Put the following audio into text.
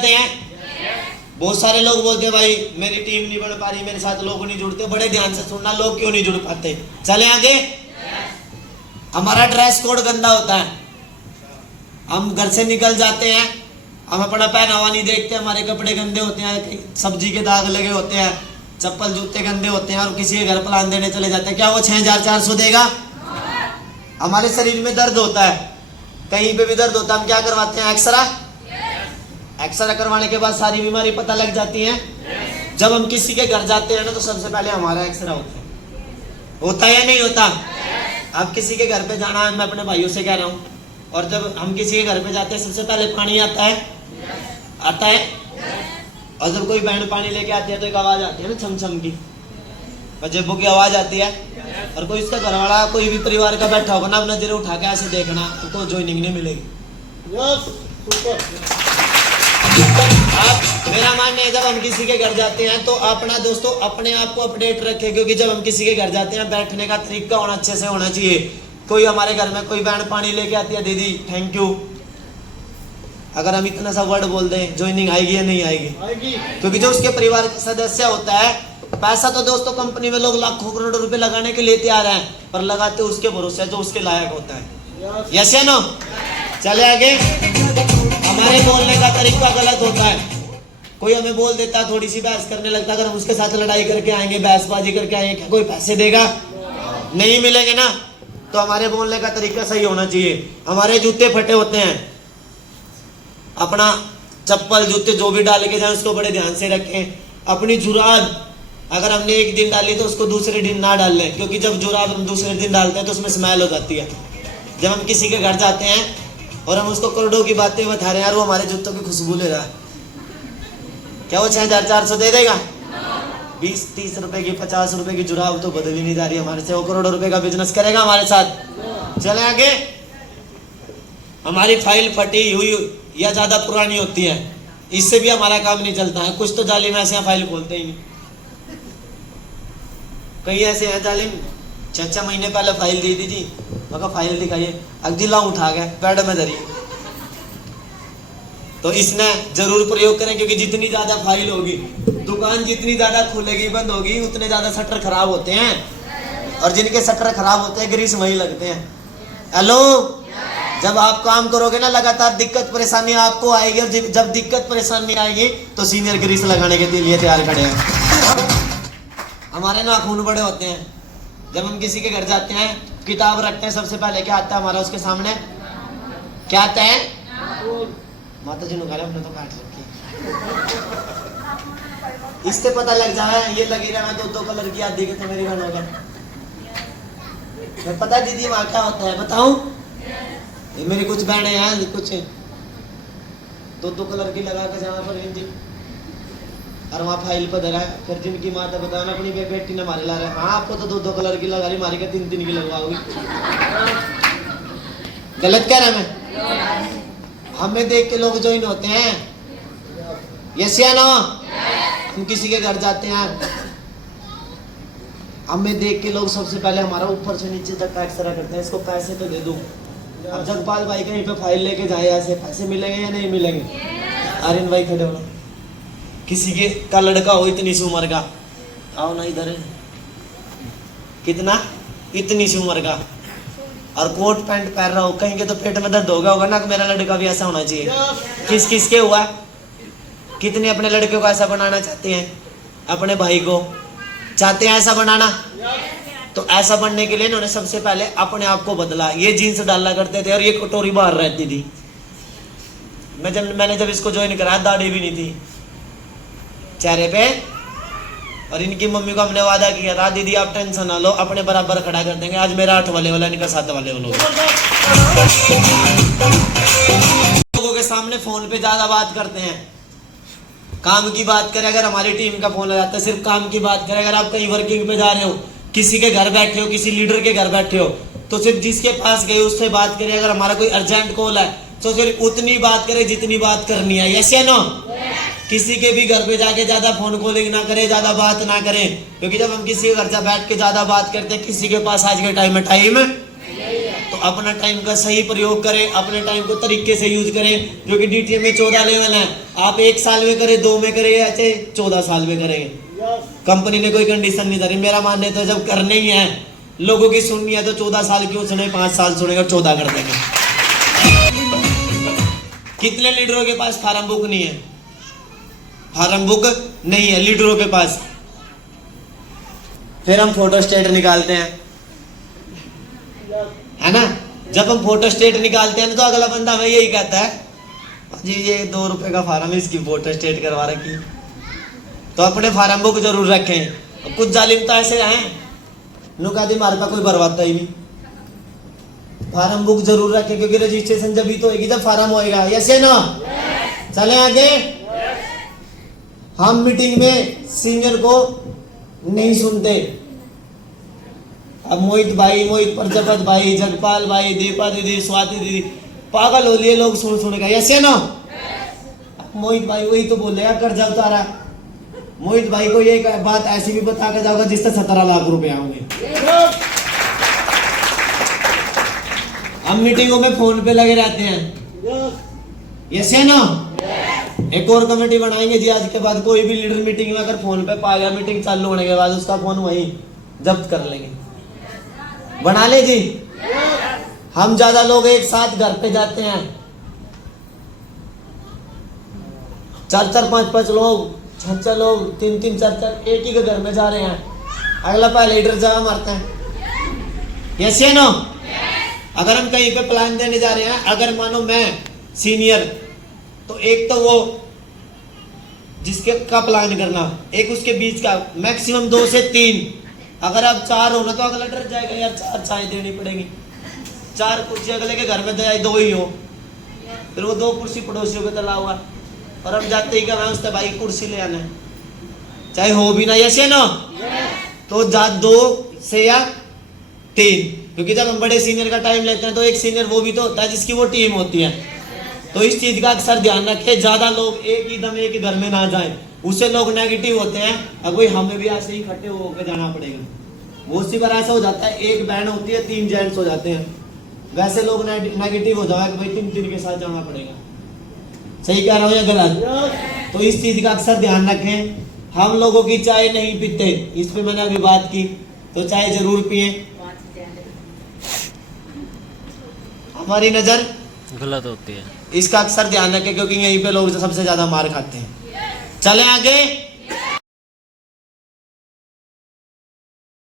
जाते हैं? बहुत सारे लोग बोलते हैं भाई मेरी टीम नहीं बन पा रही, मेरे साथ लोग नहीं जुड़ते। बड़े ध्यान से सुनना, लोग क्यों नहीं जुड़ पाते। चले आगे। हमारा ड्रेस कोड गंदा होता है। हम घर से निकल जाते हैं, हम अपना पहनावा नहीं देखते, हमारे कपड़े गंदे होते हैं, सब्जी के दाग लगे होते हैं, चप्पल जूते गंदे होते हैं, और किसी के घर प्लान देने चले जाते हैं। क्या वो 6400 देगा? हमारे शरीर में दर्द होता है, कहीं पे भी दर्द होता है, हम क्या करवाते हैं? एक्सरा। एक्सरा करवाने के बाद सारी बीमारी पता लग जाती है। जब हम किसी के घर जाते हैं ना तो सबसे पहले हमारा एक्सरा होता है या नहीं होता? अब किसी के घर पे जाना है, मैं अपने भाइयों से कह रहा हूँ, और जब हम किसी के घर पे जाते हैं सबसे पहले पानी आता है, आता है। और जब कोई बहन पानी लेके आती है तो एक आवाज आती है ना, छम छम की, बजेबों की आवाज आती है। और कोई इसका घर वाला, कोई भी परिवार का बैठा होगा ना, अपना नजर उठा के ऐसे देखना तो ज्वाइनिंग नहीं मिलेगी। आप, मेरा मानना है जब हम किसी के घर जाते हैं तो अपना दोस्तों अपने आप को अपडेट रखें, क्योंकि जब हम किसी के घर जाते हैं बैठने का तरीका होना अच्छे से होना चाहिए। कोई हमारे घर में कोई बहन पानी लेके आती है, दीदी थैंक यू, अगर हम इतना सा वर्ड बोल दें ज्वाइनिंग आएगी या नहीं आएगी? क्योंकि जो उसके परिवार का सदस्य होता है, पैसा तो दोस्तों कंपनी में लोग लाखों करोड़ों रुपए लगाने के लिए तैयार हैं, पर लगाते उसके भरोसे जो उसके लायक होता है। यस या नो? चले आगे। हमारे बोलने का तरीका गलत होता है। कोई हमें बोल देता है, थोड़ी सी बहस करने लगता है, अगर हम उसके साथ लड़ाई करके आएंगे, बहसबाजी करके आएंगे, क्या कोई पैसे देगा? नहीं मिलेंगे ना। तो हमारे बोलने का तरीका सही होना चाहिए। हमारे जूते फटे होते हैं, अपना चप्पल जूते जो भी डाल के जाए उसको बड़े ध्यान से रखें। अपनी जुराब अगर हमने एक दिन डाली तो उसको दूसरे दिन ना डाल लें, क्योंकि जब जुराब हम दूसरे दिन डालते हैं तो उसमें स्मेल हो जाती है। जब हम किसी के घर जाते हैं और हम उसको करोड़ों की बातें बता रहे हैं, यार वो हमारे जूतों की खुशबू ले रहा है, क्या वो 6400 दे देगा? 20-30 रुपए की 50 रुपए की जुराब तो बदल ही नहीं जा रही हमारे से, वो करोड़ों रुपए का बिजनेस करेगा हमारे साथ। चले आगे। हमारी फाइल फटी हुई या ज्यादा पुरानी होती है, इससे भी हमारा काम नहीं चलता है। कुछ तो जालिम ऐसे फाइल खोलते ही नहीं, कई ऐसे हैं जालिम 6-6 महीने पहले फाइल दी थी जी, मैं फाइल दिखाइए, अगला उठा गए बेड में धरी। तो इसने जरूर प्रयोग करें, क्योंकि जितनी ज्यादा फाइल होगी, दुकान जितनी ज्यादा खुलेगी बंद होगी, उतने ज्यादा शटर खराब होते हैं, और जिनके शटर खराब होते हैं ग्रीस वही लगते हैं। हेलो, जब आप काम करोगे ना लगातार दिक्कत परेशानी आपको आएगी, और जब दिक्कत परेशानी आएगी तो सीनियर ग्रीस लगाने के लिए तैयार खड़े हैं। हमारे नाखून बड़े होते हैं। जब हम किसी के घर जाते हैं, किताब रखते हैं, सबसे पहले क्या आता है हमारा उसके सामने? क्या आता है? माता जी ने कहा हमने तो काट रखी, इससे पता लग जाए ये लगी रहा, 2 कलर की आदि के थे मेरी बहनों का। मैं पता दीदी वहां क्या होता है बताऊं? ये मेरी कुछ बहनें हैं, कुछ 2 कलर की लगा के जहाँ पर हिंदी, और वहाँ फाइल पर धरा है। फिर जिनकी माता बताना अपनी बेटी ने मारे ला रहे, हाँ आपको तो 2 कलर की लगा रही, मारी का 3 की लगवाओगी। गलत कह रहा मैं? हमें देख के लोग ज्वाइन होते हैं। यस या नो? हम किसी के घर जाते हैं, हमें देख के लोग सबसे पहले हमारा ऊपर से नीचे तक का एक्सरा करते हैं, इसको पैसे तो दे दूं। अब जगपाल भाई कहीं पे फाइल लेके जाए, ऐसे पैसे मिलेंगे या नहीं मिलेंगे? आर्यन भाई खड़े हो, किसी के का लड़का हो इतनी सी उम्र का, आओ ना इधर, कितना? इतनी सी उम्र का, और कोट पैंट पहन रहा हो, कहेंगे तो पेट में दर्द होगा ना, मेरा लड़का भी ऐसा होना चाहिए। किस किस के हुआ? कितने अपने लड़के को ऐसा बनाना चाहते हैं? अपने भाई को चाहते हैं ऐसा बनाना? तो ऐसा बनने के लिए इन्होंने सबसे पहले अपने आप को बदला। ये जीन्स डाला करते थे और ये कटोरी बाहर रहती थी। मैंने जब इसको ज्वाइन कराया दाढ़ी भी नहीं थी चेहरे पे, और इनकी मम्मी को हमने वादा किया था, दीदी आप टेंशन ना लो, अपने बराबर खड़ा कर देंगे। आज मेरा 8 वाले वाला, इनका 7 वाले वाला। लोगों के सामने फोन पे ज्यादा बात करते हैं। काम की बात करें, अगर हमारी टीम का फोन आ जाता है, सिर्फ काम की बात करें, अगर आप कहीं वर्किंग पे जा रहे हो, किसी के घर बैठे हो, किसी लीडर के घर बैठे हो, तो सिर्फ जिसके पास गए उससे बात करें। अगर हमारा कोई अर्जेंट कॉल है तो सिर्फ उतनी बात करें जितनी बात करनी है। यस या नो? किसी के भी घर पे जाके ज्यादा फोन कॉलिंग ना करें, ज्यादा बात ना करें, क्योंकि जब हम किसी के घर से बैठ के ज्यादा बात करते हैं, किसी के पास आज के टाइम में टाइम, तो अपना टाइम का सही प्रयोग करें, अपने टाइम को तरीके से यूज करें, क्योंकि डीटीएम में 14 लेवल है। आप 1 साल में करें, 2 में करें, या चाहे 14 साल में करेंगे, कंपनी ने कोई कंडीशन नहीं धरी। मेरा मानना तो जब करने ही है, लोगों की सुननी है, तो 14 साल क्यों सुने, 5 साल सुनेगा, 14 कर देंगे। कितने लीडरों के पास फार्म बुक नहीं है? फार्म बुक नहीं है लीडरों के पास। फिर हम फोटो स्टेट निकालते हैं, है ना। जब हम फोटो स्टेट निकालते हैं तो अगला बंदा हमें यही कहता है जी ये 2 रुपए का फार्म, इसकी फोटो स्टेट करवा रखी। तो अपने फार्म बुक जरूर रखें। कुछ जालिम तो ऐसे हैं, नुका दी मार का कोई बर्बादता ही नहीं। फार्म बुक जरूर रखें, क्योंकि रजिस्ट्रेशन जब भी तो होगी जब फार्म होएगा। यस या नो? चले आगे। हम मीटिंग में सीनियर को नहीं सुनते। अब मोहित भाई, मोहित प्रजापत भाई, जगपाल भाई, दीपा दीदी, स्वाति दीदी पागल हो लिए लोग सुन सुन का। यस या नो? मोहित भाई वही तो बोलेगा कर्जा उतारा। मोहित भाई को ये बात ऐसी भी बता के जाओगे जिससे 17 लाख रुपए होंगे। हम मीटिंगों में फोन पे लगे रहते हैं। यस या नो? एक और कमेटी बनाएंगे जी आज के बाद। कोई भी लीडर मीटिंग में अगर फोन पे पा गया, मीटिंग चालू होने के बाद उसका फोन वहीं जब्त कर लेंगे। बना ले जी। हम ज्यादा लोग एक साथ घर पे जाते हैं, 4-4, 5-5 लोग, 6-6 लोग, 3-3, 4-4 एक ही के घर में जा रहे हैं। अगला पहले लीडर जगह मारते हैं। यस या नो? अगर हम कहीं पे प्लान देने जा रहे हैं, अगर मानो मैं सीनियर, तो एक तो वो जिसके का प्लान करना, एक उसके बीच का, मैक्सिमम 2 से 3। अगर आप 4 हो ना तो अगला डर जाएगा, यार 4 चाय देनी पड़ेगी। 4 कुर्सी अगले के घर में 2 ही हो, फिर वो 2 कुर्सी पड़ोसियों के तला हुआ, और हम जाते ही कहना उससे भाई कुर्सी ले आना है, चाहे हो भी ना। यस या नो? तो 2 से या 3, क्योंकि जब हम बड़े सीनियर का टाइम लेते हैं तो एक सीनियर वो भी तो होता है जिसकी वो टीम होती है। तो इस चीज का अक्सर ध्यान रखें, ज्यादा लोग एक ही दम एक ही घर में ना जाएं, उससे लोग नेगेटिव होते हैं। अब भाई हमें भी ऐसे ही इकट्ठे होकर जाना पड़ेगा। बहुत सी बार ऐसा हो जाता है, एक बहन होती है, 3 जेंट्स हो जाते हैं, वैसे लोग नेगेटिव हो जाए कि भाई 3 के साथ जाना पड़ेगा। सही कह रहा हूँ या गलत? तो इस चीज का अक्सर ध्यान रखें। हम लोगों की चाय नहीं पीते, इस पे मैंने अभी बात की, तो चाय जरूर पिए। हमारी नजर गलत होती है, इसका अक्सर ध्यान रखें, क्योंकि यहीं पे लोग सबसे ज्यादा मार खाते हैं। चले आगे।